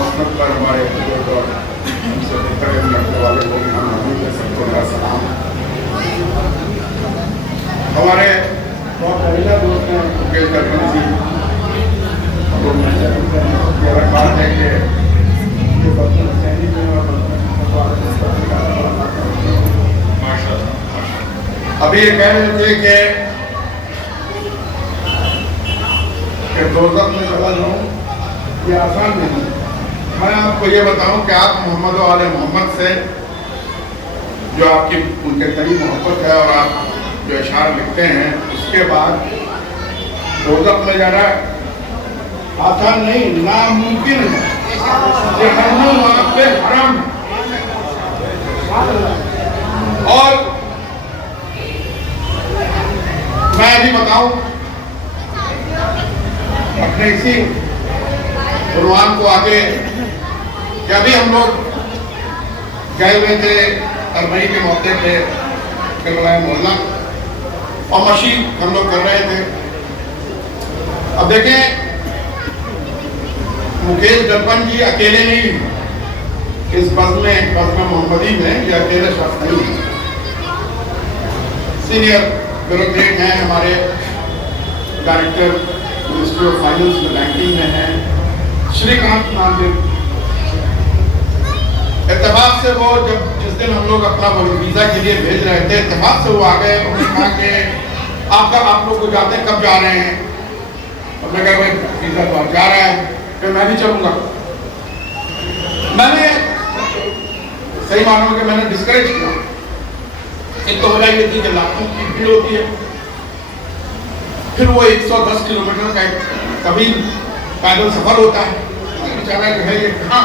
مسند پر ہمارے بزرگ اور ہم سے بہتر علم رکھنے والے لوگ یہاں موجود ہیں، سب کو میرا سلام۔ ہمارے بہت قریبی دوست ہیں مکیش درپن جی، میرا بات ہے کہ جو بطن حسینی میں اور ابھی یہ کہہ رہے تھے کہ دوزخ میں چلا جاؤں یہ آسان نہیں۔ میں آپ کو یہ بتاؤں کہ آپ محمد و آل محمد سے جو آپ کی ان کے قریب محبت ہے اور آپ جو اشعار لکھتے ہیں، اس کے بعد دوزخ میں جانا آسان نہیں، ناممکن ہے۔ جہنم وہاں پہ حرام ہے۔ اور میں ابھی بتاؤں اپنے اسی عنوان کو آگے کہ ابھی ہم لوگ گئے ہوئے تھے ارمئی کے موقع پہ کربلا محلہ اور مشی ہم لوگ کر رہے تھے۔ اب دیکھیں مکیش درپن جی اکیلے نہیں ہیں اس بزم محمدی میں، یہ اکیلے شخص نہیں ہیں۔ سینئر بیوروکریٹ ہیں ہمارے، ڈائریکٹر منسٹری آف فائنانس میں بینکنگ میں ہیں، شری کانت ناندیو۔ اتفاق سے وہ جس دن ہم لوگ اپنا ویزا کے لیے بھیج رہے تھے، اتفاق سے وہ آ گئے، انہوں نے کہا کہ آپ لوگ کو جاتے ہیں، کب جا رہے ہیں؟ اور میں کہا بھائی ویزا تو آپ جا رہا ہے، کہ میں بھی چلوں گا۔ میں نے صحیح معنوں کہ میں نے ڈسکریج کیا۔ ایک تو وجہ یہ تھی کہ لاکھوں کی بھیڑ ہوتی ہے، پھر وہ 110 کلومیٹر کا کبھی پیدل سفر ہوتا ہے، میں بھی چاہ رہا کہ ہے یہ کہاں،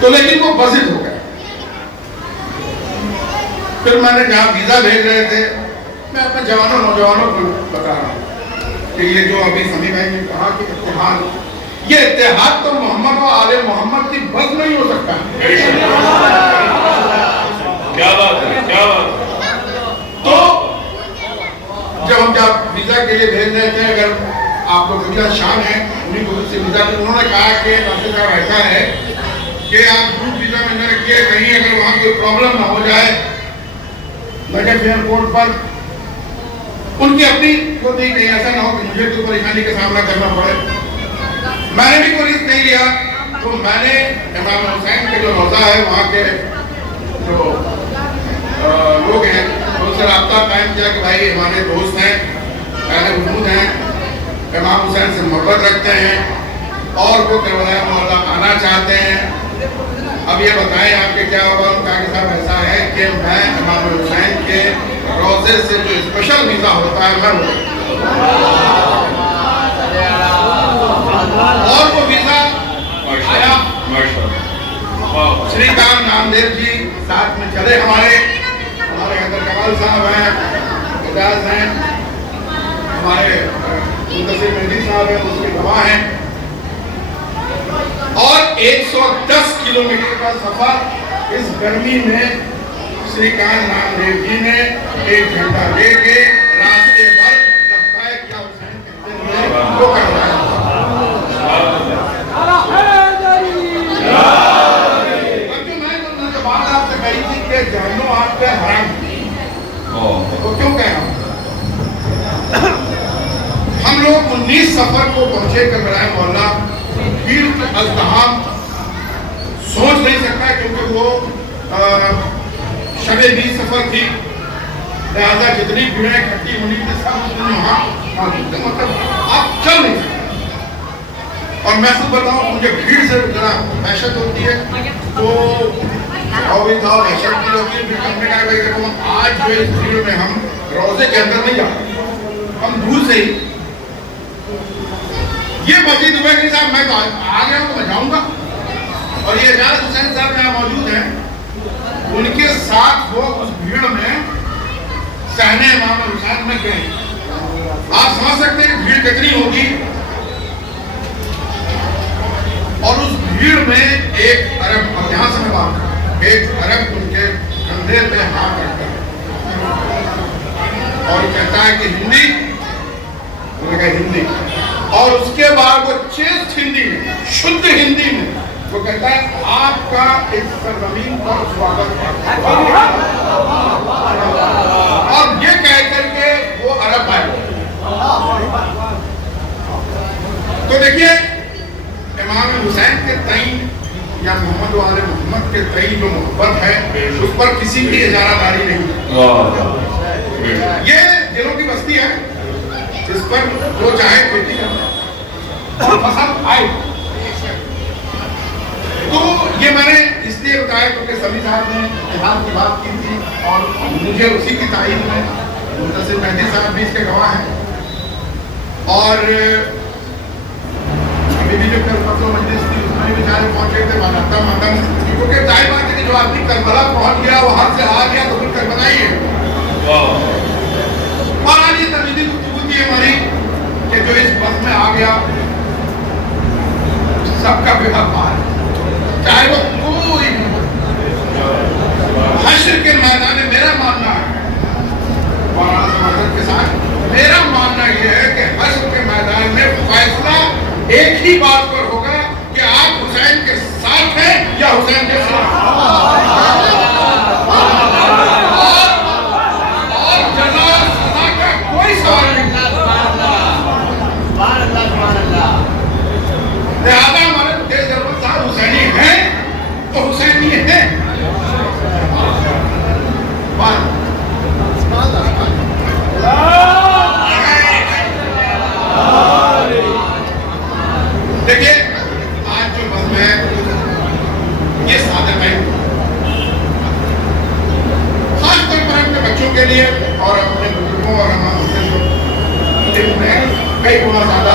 تو لیکن وہ بزد ہو گئے۔ پھر میں نے جہاں ویزا بھیج رہے تھے، میں اپنے نوجوانوں کو بتا رہا ہوں کہ یہ جو ابھی سمی بھائی نے کہا کہ اتحاد، یہ اتحاد تو محمد و آل محمد کی بس نہیں ہو سکتا۔ کیا بات ہے، کیا بات ہے۔ تو جب ہم ویزا کے لیے بھیج رہے تھے، اگر آپ لوگ ویزا شان ہے انہیں کو سے ویزا کے، انہوں نے کہا کہ ناصر صاحب ایسا ہے کہ آپ گروپ ویزا میں نہ رکھیے، کہیں اگر وہاں کوئی پرابلم نہ ہو جائے نجف ایئرپورٹ پر، ان کی اپنی خود ہی کہیں ایسا نہ ہو کہ مجھے کوئی پریشانی کا سامنا کرنا پڑے۔ میں نے بھی کوئی رسک نہیں لیا، تو میں نے امام حسین کے جو روضہ ہے وہاں کے جو لوگ ہیں ان سے رابطہ قائم کیا کہ بھائی ہمارے دوست ہیں، اہل وجود ہیں، امام حسین سے محبت رکھتے ہیں اور وہ کربلا محلہ آنا چاہتے ہیں، اب یہ بتائیں آپ کے کیا ہوگا؟ ان کا کہ صاحب ایسا ہے کہ میں امام حسین کے روضے سے جو اسپیشل ویزا ہوتا ہے میں اور وہ ویزا آیا۔ شری کانت ناندیو جی ساتھ میں چلے، ہمارے حیدر کمال صاحب ہیں، اعجاز ہیں، ہمارے منتصر مہدی صاحب ہیں، اس کے گواہ ہیں، اور 110 کلومیٹر کا سفر اس گرمی میں شری کانت ناندیو جی نے 1 گھنٹہ لے کے راستے بھر لبیک یا حسین کہتے ہوئے وہ کروایا۔ جہنم آپ پہ حرام تو کیوں کہنا؟ ہم لوگ 19 سفر کو پہنچے کربلا محلہ، بھیڑ کا ازدحام سوچ نہیں سکتا کیونکہ وہ شب 20 سفر تھی، لہذا جتنی بھیڑیں اکٹھی ہونی تھی سب وہاں موجود تھے، مطلب آپ چل نہیں سکتے۔ اور میں خود بتاؤں مجھے بھیڑ سے ذرا وحشت ہوتی ہے، تو اور بھی تھا اور حشر کی ہوتی ہے، پھر ہم نے کہا کہ آج جو اس بھیڑ میں ہم روزے کے اندر نہیں جاتے، ہم دور سے ہی یہ مسجد عبید صاحب میں تو آ گیا ہوں تو میں جاؤں گا، اور یہ اعجاز حسین صاحب یہاں موجود ہیں، ان کے ساتھ وہ اس بھیڑ میں صحن امام حسین میں گئے۔ آپ سمجھ سکتے ہیں کہ بھیڑ کتنی ہوگی، اور اس بھیڑ میں ایک عرب، اب یہاں سے میں بات کروں، ایک عرب ان کے کندھے پہ ہاتھ رکھتا ہے اور کہتا ہے کہ ہندی، انہوں نے کہا ہندی، اور اس کے بعد وہ چیست ہندی میں، شدھ ہندی میں وہ کہتا ہے آپ کا اس سرزمین پر سواگت ہے، اور یہ کہہ کر کے وہ عرب آئے۔ تو دیکھیے امام حسین کے تئیں یا محمد والے محمد کے تئیں جو محبت ہے اس پر کسی کی اجارہ داری نہیں، یہ دلوں کی بستی ہے، اس پر جو چاہے کھیتی کرنا اور پسند آئے۔ تو یہ میں نے اس لیے بتایا کیونکہ سبھی صاحب نے اتحاد کی بات کی تھی اور مجھے اسی کی تائید میں منتصر مہدی صاحب بھی اس کے گواہ ہیں، اور ابھی بھی جو کل مجلس تھی اس میں بیچارے پہنچے تھے مانتا ماتم، کیونکہ ظاہر بات ہے کہ جو آدمی کربلا پہنچ گیا وہ ہاتھ سے آ گیا تو پھر کربلا ہی ہے۔ اور آج یہ تجدیدی گفتگو تھی ہماری کہ جو اس وقت میں آ گیا سب کا بیٹا پار، چاہے وہ کوئی حشر کے میدان میں، میرا ماننا ہے مولانا سماجت کے ساتھ میرا ماننا یہ ہے کہ حشر کے میدان میں فیصلہ ایک ہی بات پر ہوگا کہ آپ حسین کے ساتھ ہیں یا حسین کے خلاف، اور جزا سزا کا کوئی سوال نہیں۔ لہذا ہمارے مجھے ضرورت صاحب حسینی ہیں تو حسینی ہیں۔ دیکھیے آج جو بات ہے یہ سادہ ہے، خاص طور پر اپنے بچوں کے لیے اور اپنے بزرگوں اور ہمارے جو کئی گنا زیادہ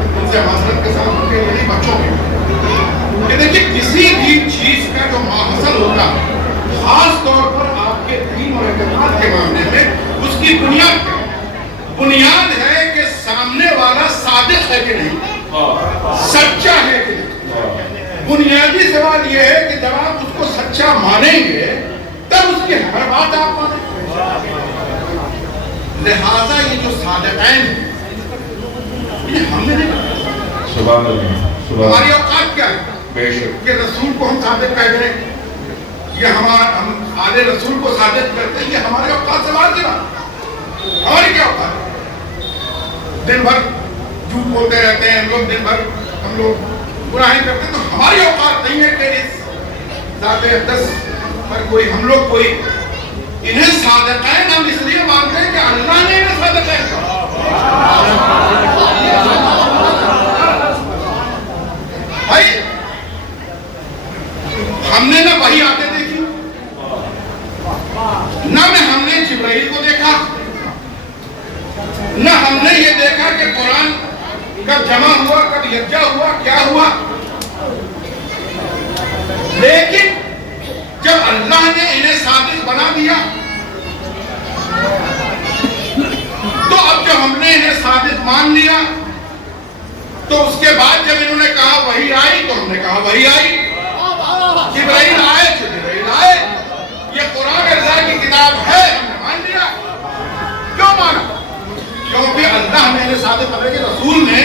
ان سے معذرت کے ساتھ ان کے لیے بچوں کے دیکھیے کسی بھی چیز کا جو ماحصل ہوتا ہے خاص طور پر آپ کے دین اور اعتقاد کے معاملے میں اس کی بنیاد کیا ہے؟ بنیاد ہے کہ سامنے والا صادق ہے کہ نہیں، سچا ہے کہ نہیں۔ بنیادی سوال یہ ہے کہ جب آپ اس کو سچا مانیں گے تب اس کی ہر بات آپ مانیں گے۔ لہذا یہ جو صادقین ہیں یہ ہم نے نہیں بتایا، سبحان اللہ، ہماری اوقات کیا ہے کہ رسول کو ہم صادق کہہ دیں، یہ ہم آل رسول کو صادق کرتے ہیں، یہ ہمارے اوقات سے باہر کی بات۔ ہماری کیا اوقات ہے؟ دن بھر جھوٹ بولتے رہتے ہیں ہم لوگ گناہیں کرتے ہیں، تو ہماری اوقات نہیں ہے کہ اس ذات اقدس پر ہم لوگ کوئی انہیں صادقین ہم اس لیے مانتے ہیں کہ اللہ نے انہیں صادقین کہا۔ بھائی ہم نے نہ وحی آتے دیکھی، نہ ہم نے جبرائیل کو دیکھا، نہ ہم نے یہ دیکھا کہ قرآن کب جمع ہوا، کب یکجا ہوا، کیا ہوا، لیکن جب اللہ نے انہیں صادق بنا دیا تو اب جب ہم نے انہیں صادق مان لیا تو اس کے بعد جب انہوں نے کہا وحی آئی تو ہم نے کہا وحی آئی، جبرائیل آئے تو جبرائیل آئے، یہ قرآن اللہ کی کتاب ہے ہم نے مان لیا۔ کیوں مانا؟ کیونکہ اللہ نے انہیں صادق بنا کے رسول نے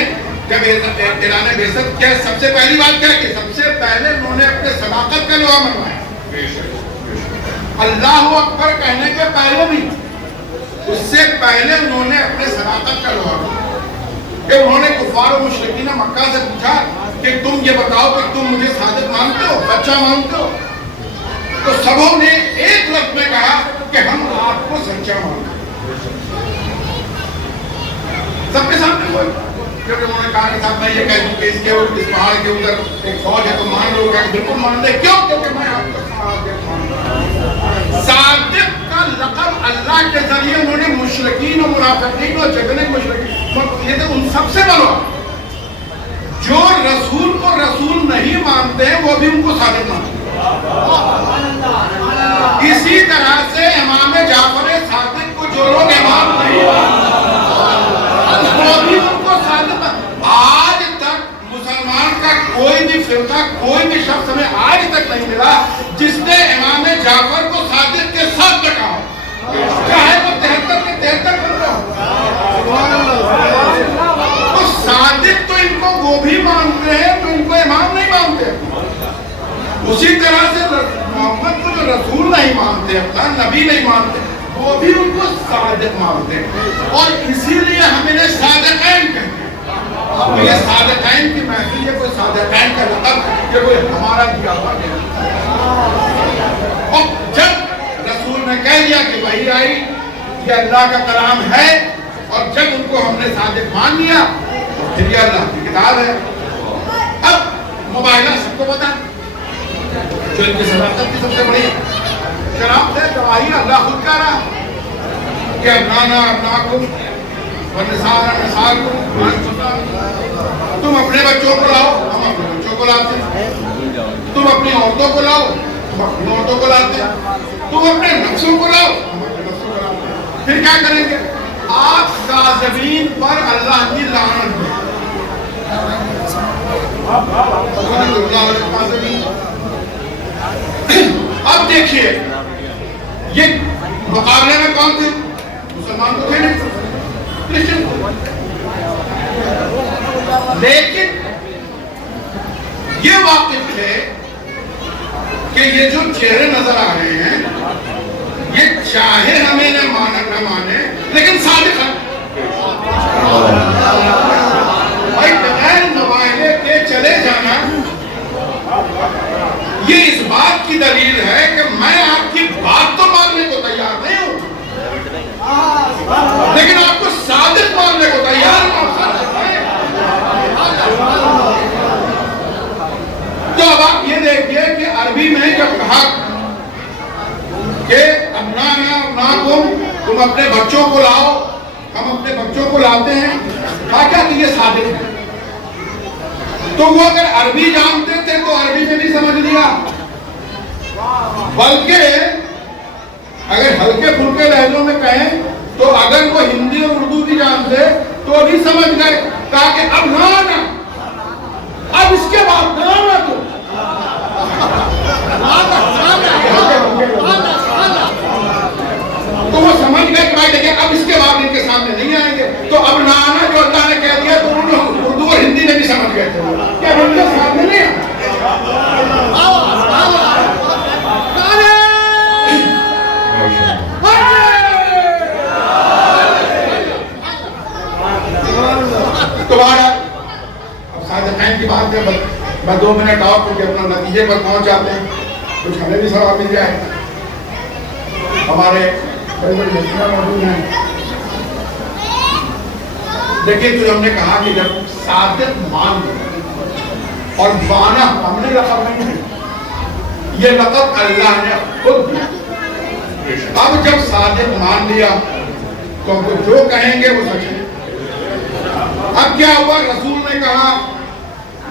جب اعلان بعثت کیا سب سے پہلی بات کیا کہ سب سے پہلے انہوں نے اپنے صداقت کا لوا منوایا، اللہ اکبر کہنے کے پہلے بھی اس سے پہلے انہوں نے اپنے صداقت کا لوا منوایا کہ انہوں نے کفار و مشرکین مکہ سے پوچھا کہ تم یہ بتاؤ کہ تم مجھے صادق مانتے ہو، سچا مانتے ہو، تو سبوں نے ایک لفظ میں کہا کہ ہم آپ کو سچا مانتے ہیں۔ سب کے سامنے ہوئے جب انہوں نے کہا کہ صاحب میں یہ کہہ دوں کہ اس پہاڑ کے اوپر ایک فوج ہے تو مان لو گے؟ بالکل مان لے۔ کیوں؟ کیونکہ میں آپ کو صادق مانتا ہوں۔ صادق کا لقب اللہ کے ذریعے انہوں نے مشرکین و منافقین و جگنے مشرکین یہ تو ان سب سے بنوا جو رسول کو رسول نہیں مانتے ہیں وہ بھی ان کو صادق مانتے ہیں۔ اسی طرح سے امام جعفر صادق کو جو لوگ امام نہیں مانتے وہ بھی ان کو صادق۔ آج تک مسلمان کا کوئی بھی فرقہ کوئی بھی شخص ہمیں آج تک نہیں ملا جس نے امام جعفر کو صادق کے ساتھ کہا، چاہے وہ 73 کے 73 بن رہا ہو۔ تو بھی مانتے ہیں تو ان کو امام نہیں مانتے. اسی طرح سے محمد کو جو رسول نہیں مانتے, اپنا نبی نہیں مانتے, وہ بھی ان کو صادق مانتے ہیں. اور اسی لیے ہم انہیں صادقین کہتے ہیں. یہ صادقین کی محفل, یہ کوئی صادقین کا لقب یہ کوئی ہمارا دیا ہوا نہیں. اور جب رسول نے کہہ دیا کہ وحی آئی, یہ اللہ کا کلام ہے, اور جب ان کو ہم نے صادق مان لیا پھر یہ اللہ کی کتاب ہے. اب موبائلہ سب کو پتا جو ان کی صداقت کی سب سے بڑی شناخت ہے, گواہی اللہ خود کہہ رہا کہ ابنانا ابناکم ونساءنا نساءکم, تم اپنے بچوں کو لاؤ, ہم اپنے بچوں کو لاتے ہیں. تم اپنی عورتوں کو لاؤ, ہم اپنی عورتوں کو لاتے ہیں. تم اپنے نفسوں کو لاؤ, ہم اپنے نفسوں کو لاتے ہیں. پھر کیا کریں گے؟ آپ کاذبین پر اللہ کی لعنت ہے. اب دیکھیے یہ مقابلے میں کون تھے؟ مسلمان تو تھے نہیں, کرسچن. لیکن یہ واقف تھے کہ یہ جو چہرے نظر آ رہے ہیں یہ چاہے ہمیں نہ مانے لیکن صادق ہے. بھائی بغیر موبائلے کے چلے جانا یہ اس بات کی دلیل ہے کہ میں آپ کی بات تو ماننے کو تیار نہیں ہوں, لیکن آپ کو صادق ماننے کو تیار ہوں. تو اب آپ یہ دیکھیے کہ عربی میں جب کہا کہ ابنانا ابناکم, تم اپنے بچوں کو لاؤ, ہم اپنے بچوں کو لاتے ہیں, کہا کیا کہ یہ صادق ہے. تو وہ اگر عربی جانتے تھے تو عربی میں بھی سمجھ لیا, بلکہ اگر ہلکے پھلکے لہجوں میں کہیں تو اگر وہ ہندی اور اردو بھی جانتے تو بھی سمجھ گئے. کہا کہ اب نہ آنا, اب اس کے بعد نہ آنا. تو وہ سمجھ گئے کہ بھائی دیکھیں اب اس کے بعد ان کے سامنے نہیں آئیں گے. تو اب نہ آنا جو اللہ نے کہہ دیا تو اردو اور ہندی میں بھی سمجھ گئے تھے کہ اب ان کے سامنے نہیں آئیں. تمہارا اب صادقین کی بات ہے, میں 2 منٹ اور کر کے اپنا نتیجے پر پہنچ جاتے ہیں, کچھ ہمیں بھی ثواب مل جائے. ہمارے بڑے بڑے مسئلہ موجود ہیں. دیکھیے تو ہم نے کہا کہ جب صادق مان اور بانا ہم نے لقب نہیں ہے, یہ لقب اللہ نے خود دیا. اب جب صادق مان لیا تو ہم جو کہیں گے وہ سچ ہے. اب کیا ہوا؟ رسول نے کہا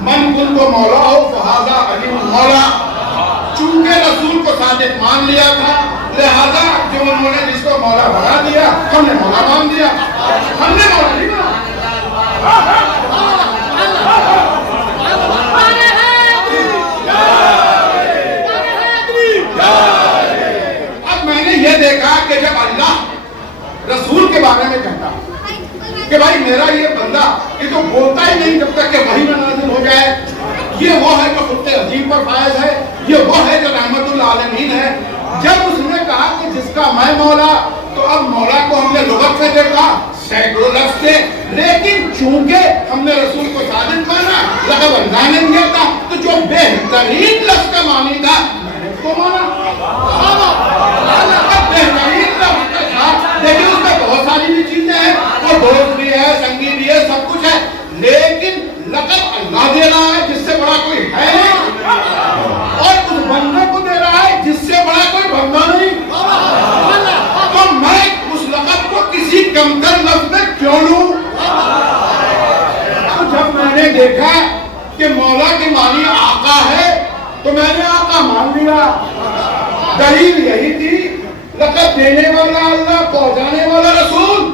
من کنت مولا ہو فہذا علی مولا. چونکہ رسول کو صادق مان لیا تھا لہذا جو انہوں نے جس کو مولا بنا دیا ہم نے مولا مان دیا, ہم نے مولا نہیں بنا. اب میں نے یہ دیکھا کہ جب اللہ رسول کے بارے میں کہتا کہ بھائی میرا یہ بندہ یہ تو بولتا ہی نہیں جب تک کہ وحی میں نازل ہو جائے, یہ وہ ہے جو خود عظیم پر فائز ہے, یہ وہ ہے جو رحمت للعالمین ہے. جب اس نے کہا کہ جس کا میں مولا, تو اب مولا کو ہم نے لغت سے دیکھا سینکڑوں لفظ تھے, لیکن چونکہ ہم نے رسول کو صادق مانا لقب اللہ نے دیا تھا تو جو بہترین لفظ کا معنی تھا میں نے اس کو مانا. اب بہترین لفظ کا تھا لیکن اس میں بہت ساری بھی چیزیں ہیں, وہ دوست بھی ہے, سنگی بھی ہے, سب کچھ ہے, لیکن لقب اللہ دے رہا ہے جس سے بڑا کوئی ہے نہیں, اور اس بندے کو دے رہا ہے جس سے بڑا کوئی بندہ نہیں. تو میں اس لقب کو کسی کمتر لفظ میں کیوں لوں؟ تو جب میں نے دیکھا کہ مولا کی معنی آقا ہے تو میں نے آقا مان لیا. دلیل یہی تھی لقب دینے والا اللہ, پہنچانے والا رسول.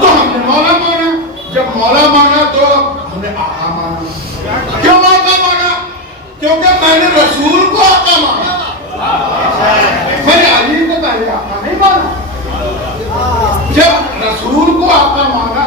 تو ہم نے مولا مانا, جب مولا مانا تو ہم نے آقا مانا. کیوں آقا مانا؟ کیونکہ میں نے رسول کو آقا مانا, میں نے علی کو پہلے آقا نہیں مانا. جب رسول کو آقا مانا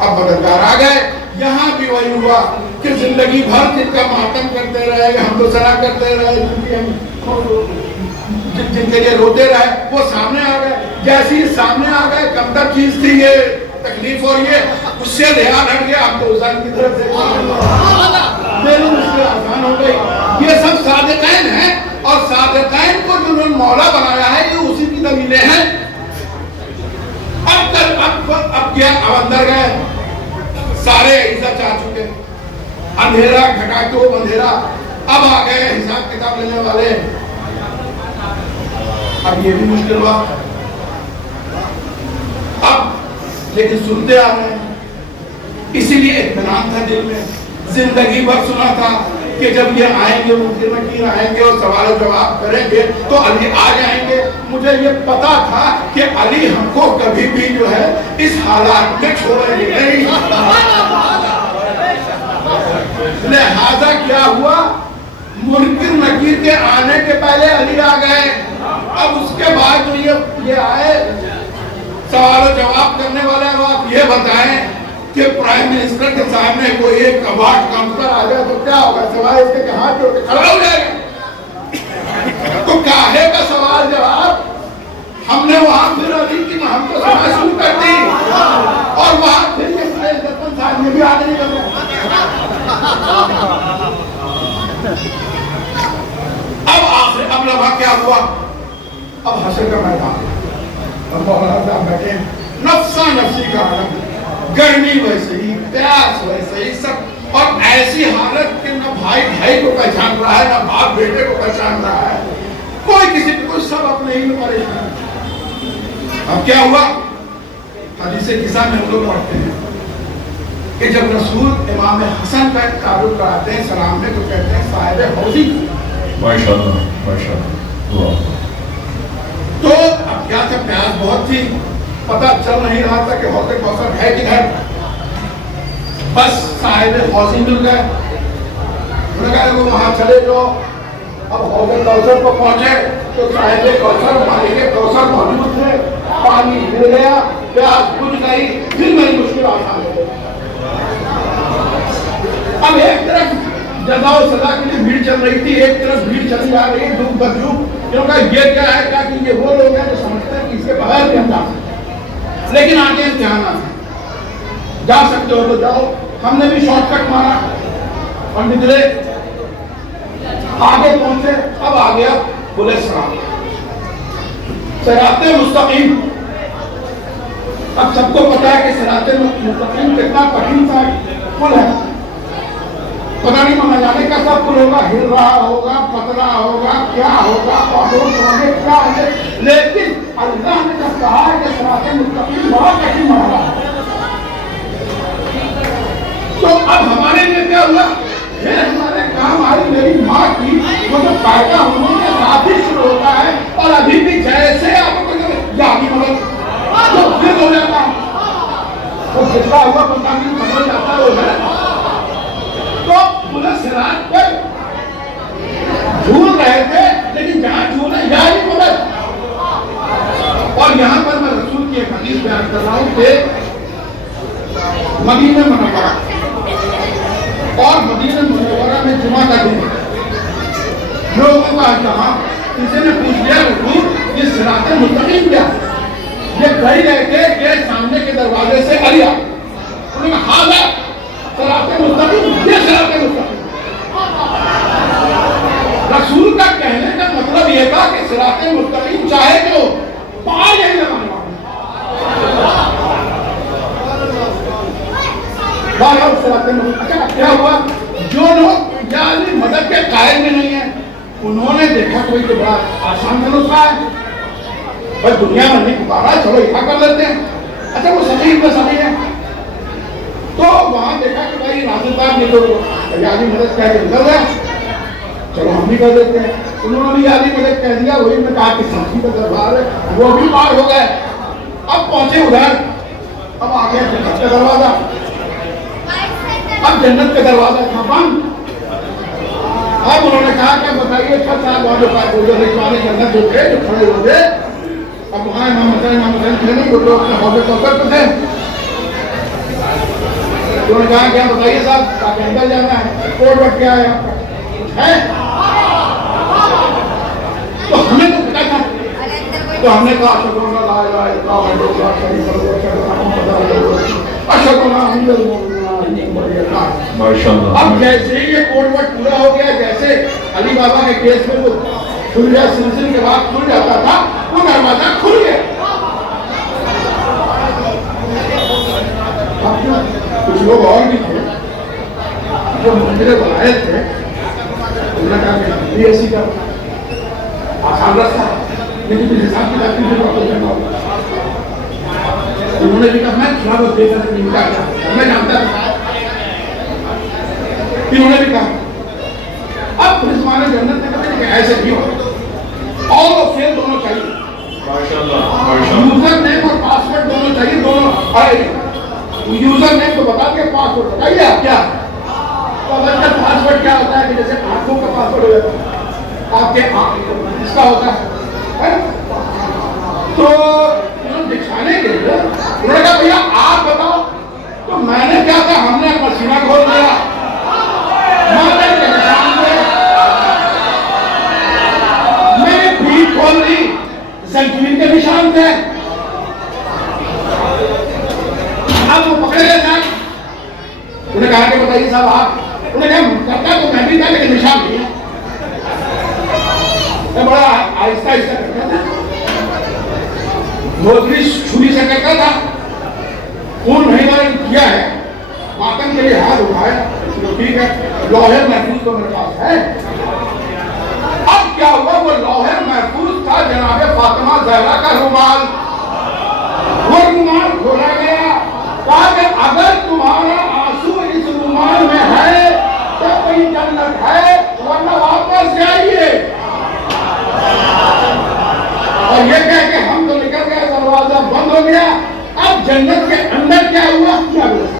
اب مددگار آ گئے. یہاں بھی وہی ہوا کہ زندگی بھر جن کا ماتم کرتے رہے, ہم تو سنا کرتے رہے, جن کے لیے روتے رہے, وہ سامنے آ گئے. جیسے ہی سامنے آ گئے, کم تر چیز تھی یہ تکلیف, اور یہ اس سے دھیان ہٹ گیا, اب تو عزت کی طرف سے میری مشکل آسان ہو گئی. یہ سب صادقین ہیں, اور صادقین کو جو انہوں نے مولا بنایا ہے یہ اسی کی دلیلیں ہیں. اب کیا, اب اندر گئے, سارے عزت آ چکے, اندھیرا گھٹا تو اندھیرا, اب آ گئے حساب کتاب لینے والے. اب یہ بھی مشکل ہوا, اب لیکن سنتے آ رہے ہیں, اسی لیے اطمینان تھا دل میں. زندگی بھر سنا تھا کہ جب یہ آئیں گے, منکر نکیر آئیں گے اور سوال و جواب کریں گے تو علی آ جائیں گے. مجھے یہ پتا تھا کہ علی ہم کو کبھی بھی جو ہے اس حالات میں چھوڑیں گے نہیں. لہذا کیا ہوا, منکر نکیر کے آنے کے پہلے علی آ گئے. اب اس کے بعد جو یہ آئے سوال و جواب کرنے والے, اب آپ یہ بتائیں کہ پرائم منسٹر کے سامنے کوئی ایک اوارڈ کاؤنٹر آ جائے تو کیا ہوگا؟ سوائے اس کے کہ ہاتھ جوڑ کے کھڑا ہو جائے گا. تو کاہے کا سوال جواب ہم نے وہاں پھر علی کی ہم کو سنا شروع کر دی, اور وہاں پھر یہ عزت صاحب میں بھی آنے نہیں لگ رہے. اب لمحہ کیا ہوا, اب حشر کا میدان, اب مولانا صاحب بیٹھے, نفسا نفسی کا عالم, گرمی ویسے ہی, پیاس ویسے ہی, سب, اور ایسی حالت کہ نہ بھائی بھائی کو پہچان رہا ہے, نہ باپ بیٹے کو پہچان رہا ہے, کوئی کسی کو, سب اپنے ہی میں پریشان. اب کیا ہوا, حدیث قصہ میں ہم لوگ پڑھتے ہیں کہ جب رسول امام حسن کا تعارف کراتے ہیں سلام میں تو کہتے ہیں صاحب حوضی. ماشاءاللہ ماشاءاللہ. تو اب کیا تھا, پیاس بہت تھی, پتہ چل نہیں رہا تھا کہ حوض کوثر ہے کدھر. بس صاحب حوضی مل گئے, انہوں نے کہا وہ وہاں چلے جاؤ. اب حوض کوثر کو پہنچے تو صاحب کوثر, مالک کوثر موجود تھے, پانی مل گیا, پیاس بجھ گئی, پھر میری مشکل آسان ہو گئی. اب ایک طرف جزا و سزا کے لیے بھیڑ چل رہی تھی, ایک طرف بھیڑ چلی جا رہی, دکھ بدجوک, کیوں کہ یہ کیا ہے, کیا کہ یہ وہ لوگ ہیں جو سمجھتے ہیں کہ اس کے بغیر بھی ہم جا سکتے, لیکن آگے امتحانات ہیں, جا سکتے ہو تو جاؤ. ہم نے بھی شارٹ کٹ مارا اور نکلے, آگے پہنچے. اب آ گیا پولیس صراط مستقیم. اب سب کو پتا ہے کہ صراط مستقیم کتنا کٹھن سا پل ہے, پتہ نہیں مانا جانے کا سب پل ہوگا, ہل رہا ہوگا, پتلا ہوگا, کیا ہوگا, کیا ہے, لیکن اللہ نے جب کہا ہے کہ صراط مستقیم بڑا کٹھن مرحلہ ہے, تو اب ہمارے لیے کیا ہوا, پھر ہمارے کام آئی میری ماں کی, وہ جو پیدا ہونے کے ساتھ ہی شروع ہوتا ہے, اور ابھی بھی جیسے آپ کو جاگی مدد تو پھر ہو جاتا ہے, وہ پچھلا ہوا بندہ بھی بدل جاتا ہے, وہ ہے. تو پولیس صراط پر جھول رہے تھے, لیکن جہاں جھولے یہی مدد. اور یہاں پر میں رسول کی ایک حدیث بیان کر رہا ہوں کہ مدینہ منورہ, اور مدینہ منورہ میں جمعہ کا دن, لوگوں کا اجتماع, کسی نے پوچھ لیا حضور یہ صراط مستقیم کیا ہے؟ یہ کہہ رہے تھے کہ سامنے کے دروازے سے علی آ, انہوں نے کہا ہاں صراط مستقیم, یہ صراط مستقیم. رسول کا کہنے کا مطلب یہ تھا کہ صراط مستقیم چاہے جو پار یہی لگانے والا. اچھا کیا ہوا, جو لوگ یعنی مدد کے قائل میں نہیں ہیں, انہوں نے دیکھا کوئی تو بڑا آسان نسخہ ہے, بھائی دنیا میں نہیں پکارا, چلو یہاں کر لیتے ہیں. اچھا وہ صحیح میں صحیح ہے, تو وہاں دیکھا کہ بھائی ناصر صاحب یہ تو یادی مدد کہہ کے نکل گئے, چلو ہم بھی کر دیتے ہیں. انہوں نے بھی یادی مدد کہہ دیا, وہی میں کہا کہ سخی کا دربار ہے, وہ بھی پار ہو گئے. اب پہنچے ادھر, اب آ گیا جنت کا دروازہ. اب جنت کا دروازہ تھا بند. اب انہوں نے کہا کہ بتائیے صاحب وہاں جو رکھوانے جنت جو تھے, جو کھڑے ہوئے, اب وہاں امام حسین تھے نہیں, وہ لوگ اپنے حوض کوثر پہ تھے. انہوں نے کہا کیا بتائیے صاحب آپ اندر جانا ہے کوڈ ورڈ کیا ہے آپ کا ہے تو ہمیں تو پتا تھا تو ہم نے کہا اشہد ان لا الہ الا اللہ وحدہ لا شریک لہ اشہد ان محمد رسول اللہ ماشاءاللہ. اب جیسے ہی یہ کوڈ ورڈ پورا ہو گیا جیسے علی بابا کے کیس میں وہ کھل سلسلے کے بعد کھل جاتا تھا وہ دروازہ کھل گیا. کچھ لوگ اور بھی تھے جو منظر بلائے تھے انہوں نے کہا کہ یہ ایسی کا آسان رستہ لیکن پھر حساب کی تاکہ مجھے واپس جانا ہوگا. انہوں نے بھی کہا میں تھوڑا بہت دیکھا تھا نہیں کہا میں جانتا تھا. انہوں نے بھی کہا اب پولیس مانے جنت نے کہا کہ ایسے نہیں ہو اور وہ فیل دونوں چاہیے یوزر نیم اور پاسورڈ دونوں چاہیے دونوں آئے. یوزر نیم تو بتا دیا پاسورڈ بتائیے آپ کیا پاسورڈ کیا ہوتا ہے کہ جیسے آنکھوں کا پاسورڈ ہو جاتا ہے آپ کے اس کا ہوتا ہے تو دکھانے کے لیے انہوں نے کہا بھیا آپ بتاؤ تو میں نے کیا کہا ہم نے اپنا سینہ کھول دیا مادر کے نشان سے میں نے پیٹھ کھول دی زنجیر کے نشان سے. اب وہ پکڑے گئے صاحب انہوں نے کہا کہ بتائیے صاحب آپ انہوں نے کہا کرتا تو میں بھی تھا لیکن نشان نہیں ہے. میں بڑا آہستہ آہستہ کرتا تھا موتری چھری سے کرتا تھا خون نہیں میں نے کیا ہے ماتم کے لیے ہاتھ اٹھایا ٹھیک ہے لوہے محفوظ تو میرے پاس ہے. اب کیا ہوا وہ لوہے محفوظ تھا جناب فاطمہ زہرا کا رومال وہ رومال کھولا گیا. کہا کہ اگر تمہارا آنسو اس رومال میں ہے تو کوئی جنت ہے ورنہ واپس جائیے. اور یہ کہہ کہ ہم تو نکل گئے دروازہ بند ہو گیا. اب جنت کے اندر کیا ہوا کیا ہوا